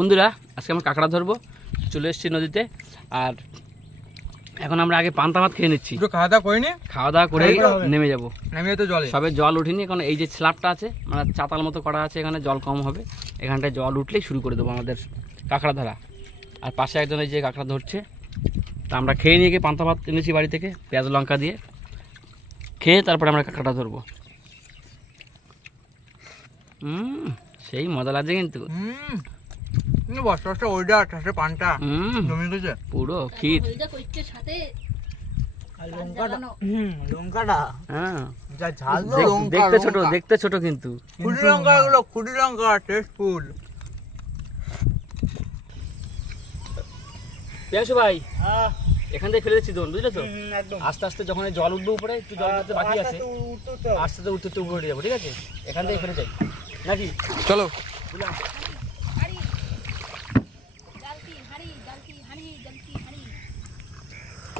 বন্ধুরা আজকে আমরা কাঁকড়া ধরবো। চলে এসেছি নদীতে আর এখন আমরা আগে পান্তা ভাত খেয়ে নিচ্ছি। খাওয়া দাওয়া করিনি? খাওয়া দাওয়া করে নেমে যাব। নামিয়ে তো জলে। সবে জল উঠিনি এখন এই যে স্ল্যাবটা আছে মানে চাতাল মতো করা আছে এখানে জল কম হবে। এখানটায় জল উঠলেই শুরু করে দেবো আমাদের কাঁকড়া ধরা। আর পাশে একজন এই যে কাঁকড়া ধরছে তা আমরা খেয়ে নিয়ে গিয়ে পান্তা ভাত এনেছি বাড়ি থেকে পেঁয়াজ লঙ্কা দিয়ে। খেয়ে তারপরে আমরা কাঁকড়া ধরবো। হুম সেই মজা লাগছে কিন্তু। হুম বস্তা ওইটা ঠাসে পানটা গেছে। পুরো ক্ষীর। সাথে হ্যাঁ। যা ঝাল তো দেখ- লঙ্কা, দেখতে ছোট দেখতে ছোট কিন্তু। খুঁটি লঙ্কা এগুলো খুঁটি লঙ্কা টেস্টফুল পিয়াসু ভাই হ্যাঁ, এখান থেকে ফেলে দিচ্ছি দোন বুঝলে তো? আস্তে আস্তে যখন জল উঠবে উপরে একটু জল উঠতে বাকি আছে। আস্তে আস্তে উঠতে উঠতে উপরে যাব ঠিক আছে? এখান থেকে ফেলে যাই। নাকি? চলো।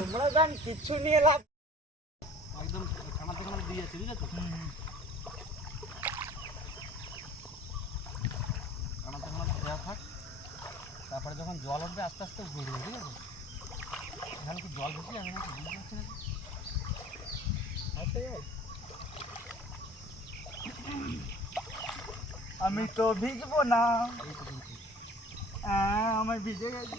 তোমরা জান কিচ্ছু নিয়ে লাভ একদম খানাতে খানাতে দিয়ে যাচ্ছে বুঝলে তো? খানাতে খানাতে দেওয়া থাক তারপরে যখন জল উঠবে আস্তে আস্তে ঘুরবে ঠিক আছে? এখানে কি জল বেশি আছে নাকি বুঝতে পারছি না। আমি তো ভিজবো না। হ্যাঁ, আমি ভিজে গেছি।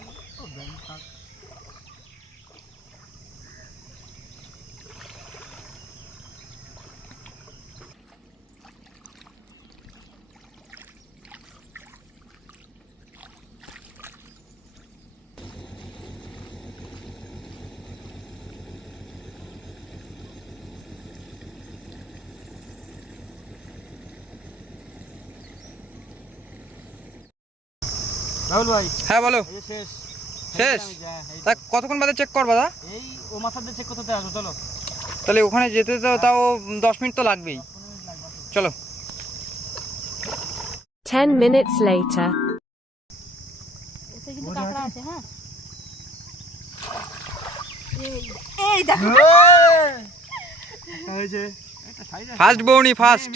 রাহুল ভাই। হ্যাঁ বলো। শেষ। শেষ? তা কতক্ষণ বাদে চেক করবা দা এই ও দিয়ে চেক করতে আসো চলো। তাহলে ওখানে যেতে তো তাও দশ মিনিট তো লাগবেই। চলো। 10 minutes later. এতে কিন্তু কাঁকড়া আছে হ্যাঁ? এই এই দেখো। হয়েছে ফার্স্ট বৌনি ফার্স্ট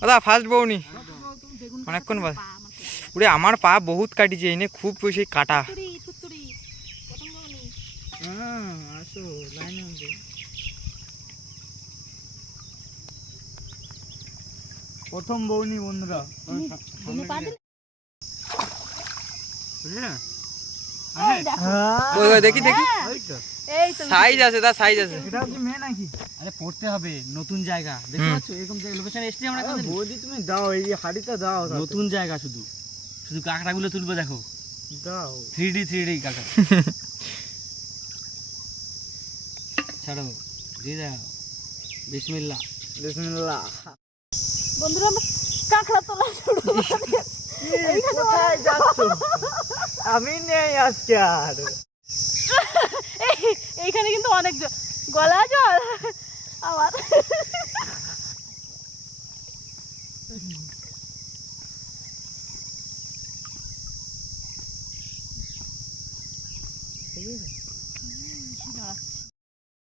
দাদা ফার্স্ট বৌনি। অনেকক্ষণ বাদে। পা আমার উড়ে আমার পা বহুত কাটিছে এনে খুব সেই কাটা। হ্যাঁ প্রথম বউনি বন্ধুরা। এই দেখো। দেখি দেখি। ওই তো। এই তো। সাইজ আছে দা সাইজ আছে। এটা হচ্ছে মেয়ে নাকি? আরে পড়তে হবে নতুন জায়গা। দেখতে। পাচ্ছ? এরকম লোকেশন এসছি আমরা? বৌদি তুমি দাও এই যে হাড়িটা দাও। নতুন জায়গা শুধু। শুধু কাঁকড়াগুলো তুলবো দেখো। দাও। থ্রি ডি থ্রি ডি কাঁকড়া। ছাড়ো দিয়ে দাও। বিসমিল্লা বিসমিল্লাহ। বন্ধুরা আমরা কাঁকড়া তোলা শুরু কোথায় যাচ্ছ? আমি নেই আজকে আর। এইখানে কিন্তু অনেক জ- গলা জল। আমার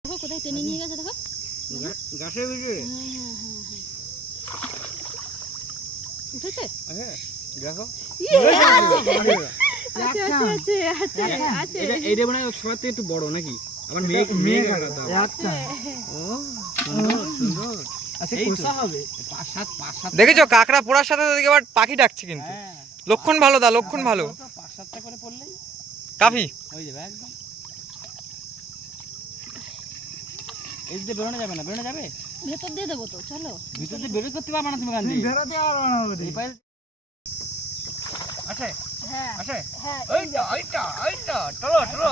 দেখো কোথায় টেনে নিয়ে গেছে দেখো গাছের ভিতরে উঠেছে দেখো আছে আছে আছে আছে আছে এটা এইটা মানে সবার থেকে একটু বড় নাকি আবার মেয়ে মেয়ে আচ্ছা ও সুন্দর সুন্দর দেখেছ কাঁকড়া পোড়ার সাথে এবার পাখি ডাকছে কিন্তু। লক্ষণ ভালো দা লক্ষণ ভালো। কাফি হয়ে যাবে একদম এই দিকে বেরোনো যাবে না বেরোনো যাবে? ভেতর দিয়ে দেবো তো চলো। ভিতর দিয়ে বেরোতে করতে পারবে না তুমি গান বেরোতে পারো না ওদের। এই পায়ে হ্যাঁ আছে হ্যাঁ ওইটা ওইটা ওইটা চলো চলো।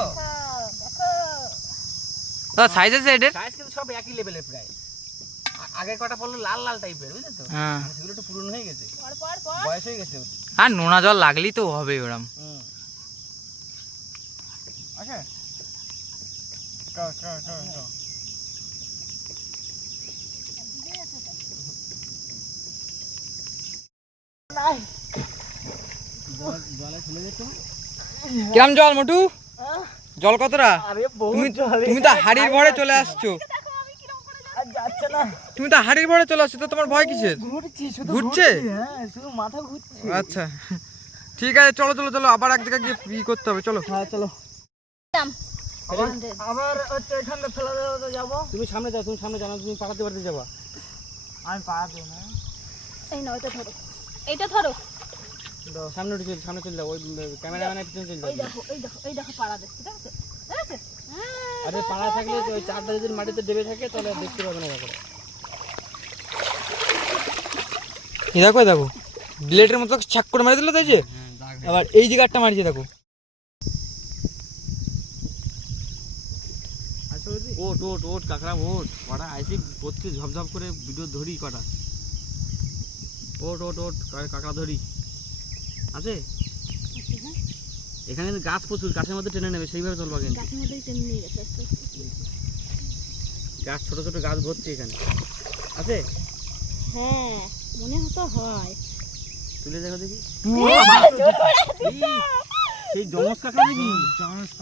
দেখো সাইজ আছে এদের? সাইজ কিন্তু সব একই লেভেলের প্রায়। আ- আগের কটা পড়ল লাল লাল টাইপের বুঝলে তো? হ্যাঁ। আর সেগুলো একটু পুরনো হয়ে গেছে। বয়স হয়ে গেছে। আর নোনা জল লাগলেই তো হবে ওরম। হুম। আছে চল চল চল চল জল দিত কিরাম জল মোটু জল। কতটা তুমি তুমি তো হাড়ির ভরে চলে আসছো। আর যাচ্ছে না। তুমি তো হাড়ির ভরে চলে আসছো তো তোমার ভয় কিসের? ঘুরছে? হ্যাঁ শুধু মাথা ঘুরছে। আচ্ছা। ঠিক আছে চলো চলো চলো আবার এক জায়গায় গিয়ে ই করতে হবে চলো। হ্যাঁ চলো। আবার হচ্ছে এখান থেকে ফেলা দেওয়া যাব। তুমি সামনে যাও তুমি সামনে জানো তুমি পাকাতে পারতে যাবা। আমি পারব না। এই নাও এটা ধরো। এইটা ধরো। সামনে উঠে চল সামনে চলে যাও ওই ক্যামেরাম্যানের পিছনে চলে এই যাও দেখো এই দেখো এই দেখো পাড়া দেখো ঠিক আছে? ঠিক আছে? হ্যাঁ, আরে পাড়া থাকলে তো ওই চারটা যদি মাটিতে দেবে থাকে তাহলে দেখতে পাবে না দেখো এই দেখো এই দেখো। ব্লেডের মতো ছাক করে মারি দিল তাই যে? আবার এই জায়গাটা মারিছে দেখো। আচ্ছা ওট ওট ওট কাকড়া ওট কটা আইসি করতে ঝপঝপ করে ভিডিও ধরি কটা। ওট ওট ওট কাকড়া ধরি। আছে? এখানে কিন্তু গাছ প্রচুর গাছের মধ্যে টেনে নেবে সেইভাবে চলবা কিন্তু। গেছে ছোট ছোট গাছ ভর্তি এখানে। আছে? হ্যাঁ মনে হতো হয়। তুলে দেখো দেখি। সেই জমস কাকড়া দেখি?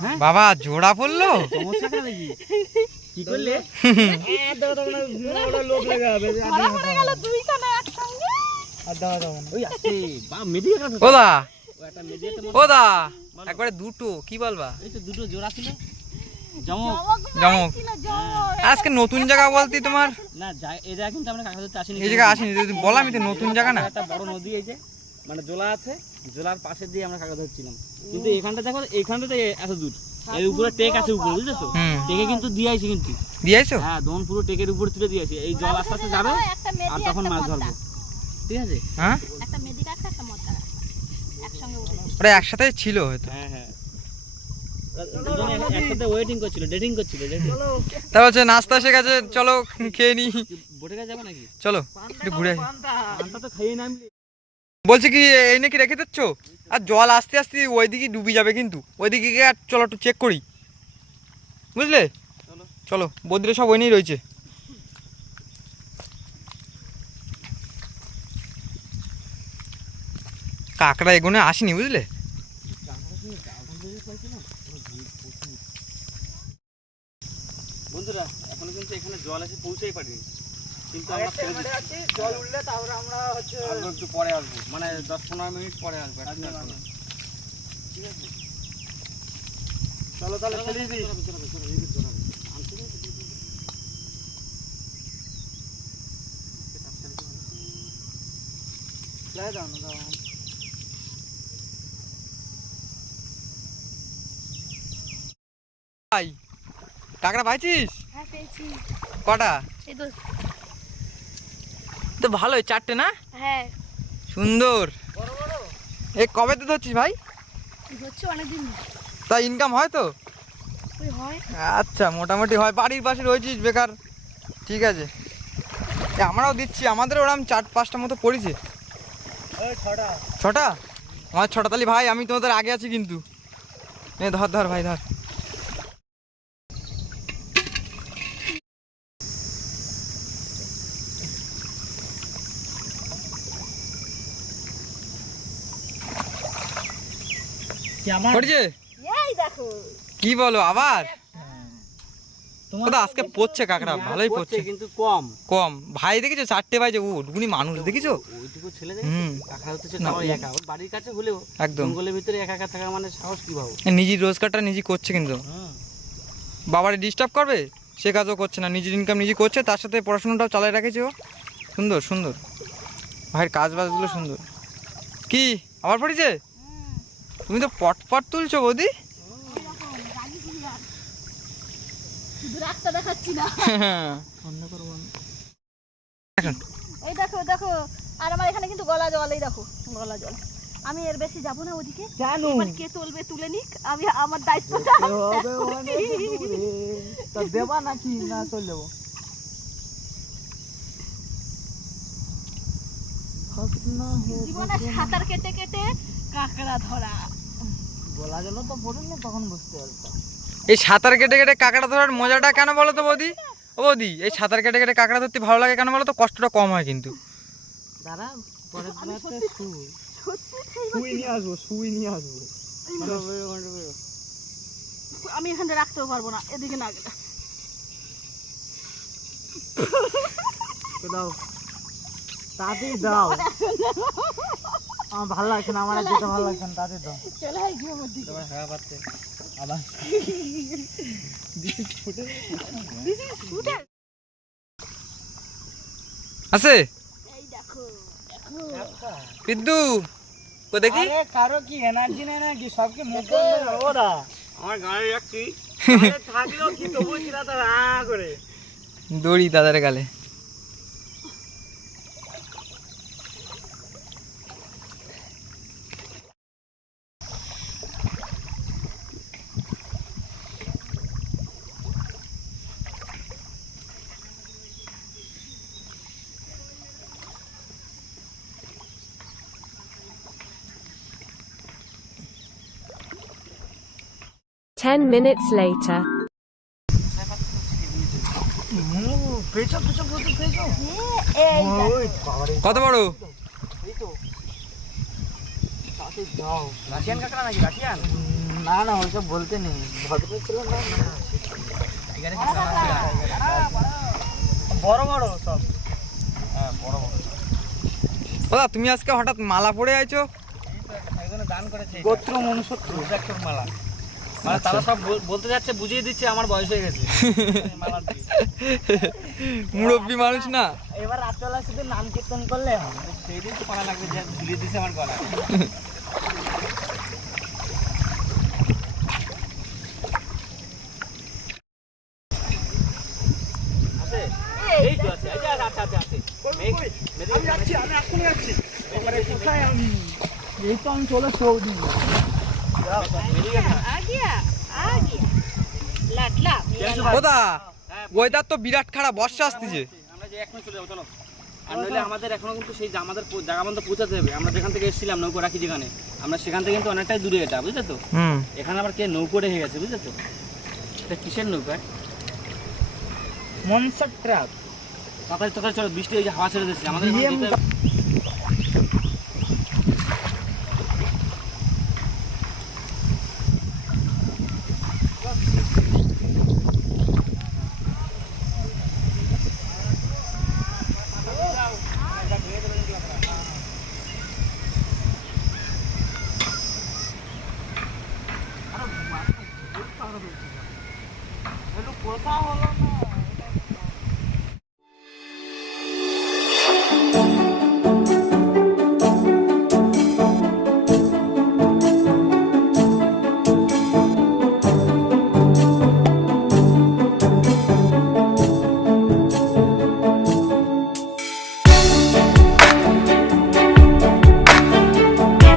হ্যাঁ? বাবা জোড়া পড়ল? জমস দেখি। কি করলে? লোক লেগে যাবে ধরা পড়ে গেল দুইখানা একসঙ্গে একবারে দুটো কি বলবা? দুটো জোড়া ছিল। জমক। আজকে নতুন জায়গা বলতে তোমার? না এই জায়গা কিন্তু আমরা কাকা ধরতে আসিনি। এই জায়গা আসেনি যদি বলা আমি তো নতুন জায়গা না। একটা বড় নদী এই যে মানে জোলা আছে জোলার পাশে দিয়ে আমরা কাকা ধরছিলাম কিন্তু এখানটা দেখো এইখানটাতে এত দূর। এর উপরে টেক আছে উপরে বুঝলে তো? টেকে কিন্তু দিয়ে আইছি কিন্তু হ্যাঁ দোন পুরো টেকের উপরে তুলে এই জল আস্তে আস্তে যাবে আর তখন মাছ ধরবো। ঠিক আছে? হ্যাঁ? একটা মেদি রাখা একটা মদ্দা রাখা একসঙ্গে উঠেছে একসাথে ছিল হয়তো। হ্যাঁ হ্যাঁ। একসাথে ওয়েটিং করছিল ডেটিং করছিল তা বলছে নাস্তা এসে গেছে চলো খেয়ে নি। বোটে কাছে নাকি? চলো একটু ঘুরে আসি। তো খাইয়ে নামলি। বলছি কি এই নাকি রেখে দিচ্ছ? আর জল আস্তে আস্তে ওইদিকে ডুবে যাবে কিন্তু। ওইদিকে গিয়ে আর চলো একটু চেক করি। বুঝলে? চলো। চলো বদ্রে সব ওই নিয়েই রয়েছে। কাকড়া এগুনে আসেনি বুঝলে? বন্ধুরা এখন কিন্তু এখানে জল এসে পৌঁছেই পারিনি। কিন্তু আমরা জল উঠলে তারপরে আমরা হচ্ছে একটু পরে আসব। মানে দশ পনেরো মিনিট পরে আসব ঠিক আছে। চলো তাহলে চলো, চলো, চলো, চলো, চলো, এদিকে চলো। আনতে দে, এদিকে চলো। সে তাড়াতাড়ি চলো। যাই দাও না দাও ভাই। কাকড়া পাইছিস? হ্যাঁ কটা? তো। তো ভালোই চারটে না? হ্যাঁ। সুন্দর। এ কবে তো ধরছিস ভাই? অনেকদিন। তা ইনকাম হয় তো? আচ্ছা মোটামুটি হয়। বাড়ির পাশে রয়েছিস বেকার। ঠিক আছে। আমরাও দিচ্ছি। আমাদের ওরকম চার পাঁচটা মতো পড়েছে। ছটা। ছটা? আমার ছটা তালি ভাই আমি তোমাদের আগে আছি কিন্তু। এ ধর ধর ভাই ধর। পড়েছে কি বলো আবার? তোমার আজকে পড়ছে কাকড়া ভালোই পড়ছে কিন্তু কম। কম। ভাই দেখেছ চারটে ভাই যে ওটুকুনি মানুষ দেখেছ? ওইটুকু ছেলে একা। বাড়ির কাছে হলেও একদম। জঙ্গলের ভিতরে একা একা থাকা মানে সাহস কি ভাবো? নিজের রোজগারটা নিজে করছে কিন্তু। বাবারে ডিস্টার্ব করবে? সে কাজও করছে না নিজের ইনকাম নিজে করছে তার সাথে পড়াশোনাটাও চালিয়ে রেখেছে ও। সুন্দর সুন্দর। ভাইয়ের কাজ বাজগুলো সুন্দর। কি? আবার পড়েছে? তুমি তো পট পট তুলছো বৌদি। এই দেখো দেখো। আর আমার এখানে কিন্তু গলা জল এই দেখো গলা জল। আমি এর বেশি যাব না ওদিকে। এবার কে তুলবে তুলে নিক। আমি আমার দায়িত্বটা। তা দেবা নাকি না চলে যাব? জীবনে সাঁতার কেটে কেটে কাঁকড়া ধরা বলা গেল তো পড়ুন না তখন বুঝতে পারতাম। এই সাঁতার কেটে কেটে কাঁকড়া ধরার মজাটা কেন বলো তো বৌদি? ও বৌদি এই সাঁতার কেটে কেটে কাঁকড়া ধরতে ভালো লাগে কেন বলো তো? কষ্টটা কম হয় কিন্তু। দাঁড়া পরের শুই। শুই নিয়ে আসব শুই নিয়ে আসব। আমি এখানে রাখতেও পারব না এদিকে না গেলে। দাও। তাড়াতাড়ি দাও। আমার ভালো লাগছে না আমার যেতে ভালো লাগছে না তাদের তো চলে আয় গিয়ে তোমার হাওয়া পাচ্ছে আবার. আছে? এই দেখো বিদ্যু কো দেখি? আরে কারও কি এনার্জি নেই নাকি? সবকে মুখে ওরা। আমার গাড়ি রাখছি থাকলেও কি তবু ছিল তার করে। দড়ি দাদার গালে। Ten minutes later. কত বড়? না না ওইসব বলতে নেই। বড় বড় সব। হ্যাঁ বড় বড়। দাদা তুমি আজকে হঠাৎ মালা পরে করেছে গোত্র রুদ্রাক্ষর মালা। মানে তারা সব বলতে যাচ্ছে বুঝিয়ে দিচ্ছে আমার বয়স হয়ে গেছে। মুরব্বী মানুষ না? এবার রাত্রবেলা শুধু নাম কীর্তন করলে সেই দিন তো লাগবে যে ঝুলিয়ে আমার গলা। মেঘ- মেঘ- আমি যাচ্ছি আমি এখনই যাচ্ছি। এবারে কোথায় আমি? এই তো আমি চলে সৌদি ওয়েদার তো বিরাট খারাপ বর্ষা আসতেছে। আমরা যেখান থেকে এসেছিলাম নৌকো রাখি যেখানে আমরা সেখান থেকে কিন্তু অনেকটাই দূরে এটা বুঝলে তো? এখানে আবার কে নৌকো রেখে গেছে বুঝলে তো? কিসের নৌকা মনসার ট্রাক। বৃষ্টি ওই যে হাওয়া দিচ্ছে আমাদের 我发好了吗？